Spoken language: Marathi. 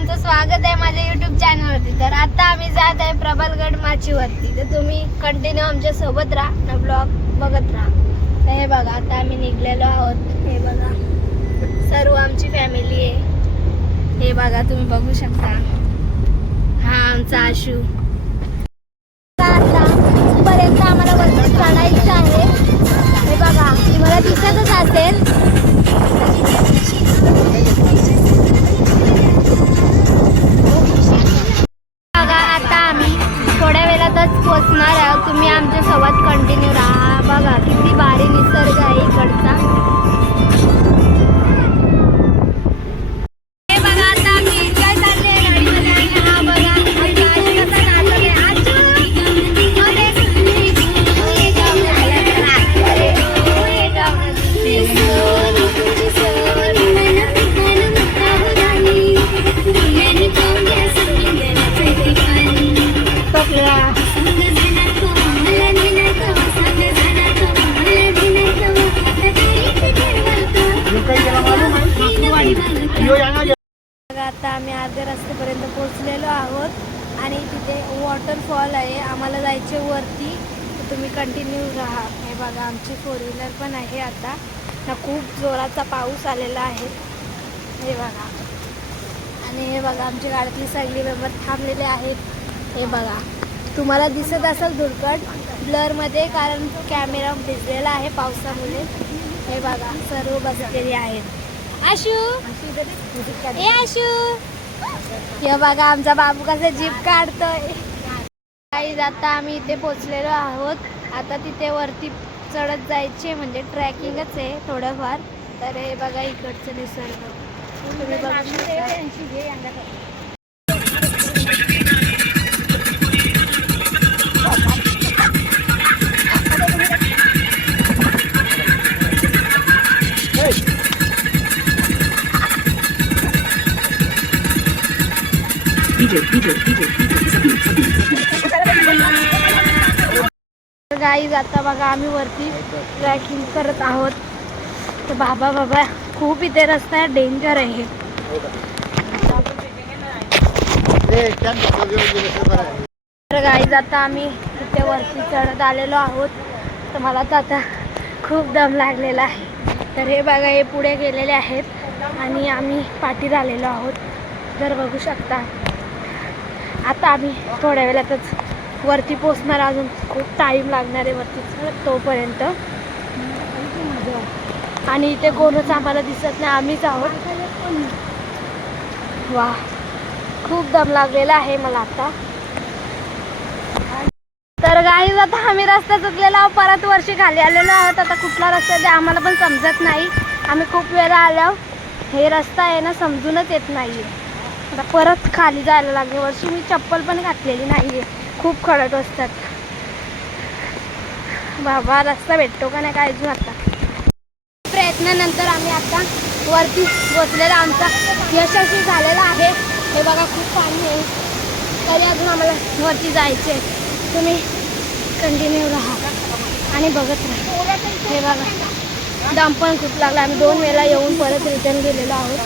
तुमचं स्वागत आहे माझ्या YouTube चॅनलवरती। तर आता आम्ही जात आहे प्रबलगड माचीवरती, तर तुम्ही कंटिन्यू आमच्या सोबत राहा, ब्लॉग बघत राहा। तर हे बघा आता आम्ही निघलेलो आहोत। हे बघा सर्व आमची फॅमिली आहे। हे बघा तुम्ही बघू शकता, हा आमचा आशू। आता पर्यंत आम्हाला वरती चढायचं आहे। हे बघा तुम्हाला दिसतच असेल। आता आम्ही थोड्या वेळातच पोहोचणार आहोत। तुम्ही आमच्या सोबत कंटिन्यू राहा। बघा किती भारी निसर्ग आहे इकडचा। हे बघा आता आम्ही एन्जॉय चालले गाडीमध्ये आणि हा बघा आजू कसा नाचत आहे। आजू आता आम्ही अर्ध्या रस्त्यापर्यंत पोहोचलेलो आहोत आणि तिथे वॉटरफॉल आहे। आम्हाला जायचे वरती, तर तुम्ही कंटिन्यू राहा। हे बघा आमची 4 व्हीलर पण आहे। आता ना खूप जोराचा पाऊस आलेला आहे। हे बघा आणि हे बघा आमच्या गाडीतली सगळी मेंबर थांबलेले आहेत। हे बघा तुम्हाला दिसत असेल धुरकट ब्लरमध्ये, कारण कॅमेरा भिजलेला आहे पावसामुळे। हे बघा सर्व बसलेली आहेत। आशू ए आशू, हे बघा आमचा बाबू कसा जीप काढतोय। काही आता आम्ही इथे पोचलेलो आहोत। आता तिथे वरती चढत जायचे, म्हणजे ट्रॅकिंगच आहे थोडंफार। तर हे बघा इकडचं निसर्ग तुम्ही बघू शकता। गाईज आता बघा आम्ही वरती ट्रॅकिंग करत आहोत। तर बाबा खूप इथे रस्ता डेंजर आहे। तर गाईज आता आम्ही इथे वरती चढत आलेलो आहोत। तर मला तर आता खूप दम लागलेला आहे। तर हे बघा हे पुढे गेलेले आहेत आणि आम्ही पाठीत आलेलो आहोत। तर बघू शकता आता आम्ही थोड्या वेळातच वरती पोचणार। अजून खूप टाईम लागणार आहे वरती तोपर्यंत। आणि इथे कोणच आम्हाला दिसत नाही, आम्हीच आहोत। वा खूप दम लागलेला आहे मला आता। तर गाईज आता आम्ही रस्ता चुकलेला आहोत, परत वर्षी खाली आलेलो आहोत। आता कुठला रस्ता आहे ते आम्हाला पण समजत नाही। आम्ही खूप वेळा आलो, हे रस्ता आहे ना समजूनच येत नाही। आता परत खाली जायला लागले। वर्षी मी चप्पल पण घातलेली नाही आहे, खूप खडक असतात। बाबा रस्ता भेटतो का नाही काय अजून। आता प्रयत्नानंतर आम्ही आता वरती पोचलेला, आमचा यशस्वी झालेला आहे। हे बघा खूप पाणी आहे, तरी अजून आम्हाला वरती जायचे। तुम्ही कंटिन्यू राहा आणि बघत राहा। हे बघा दम पण खूप लागला। आम्ही 2 वेळा येऊन परत रिटर्न गेलेलो आहोत।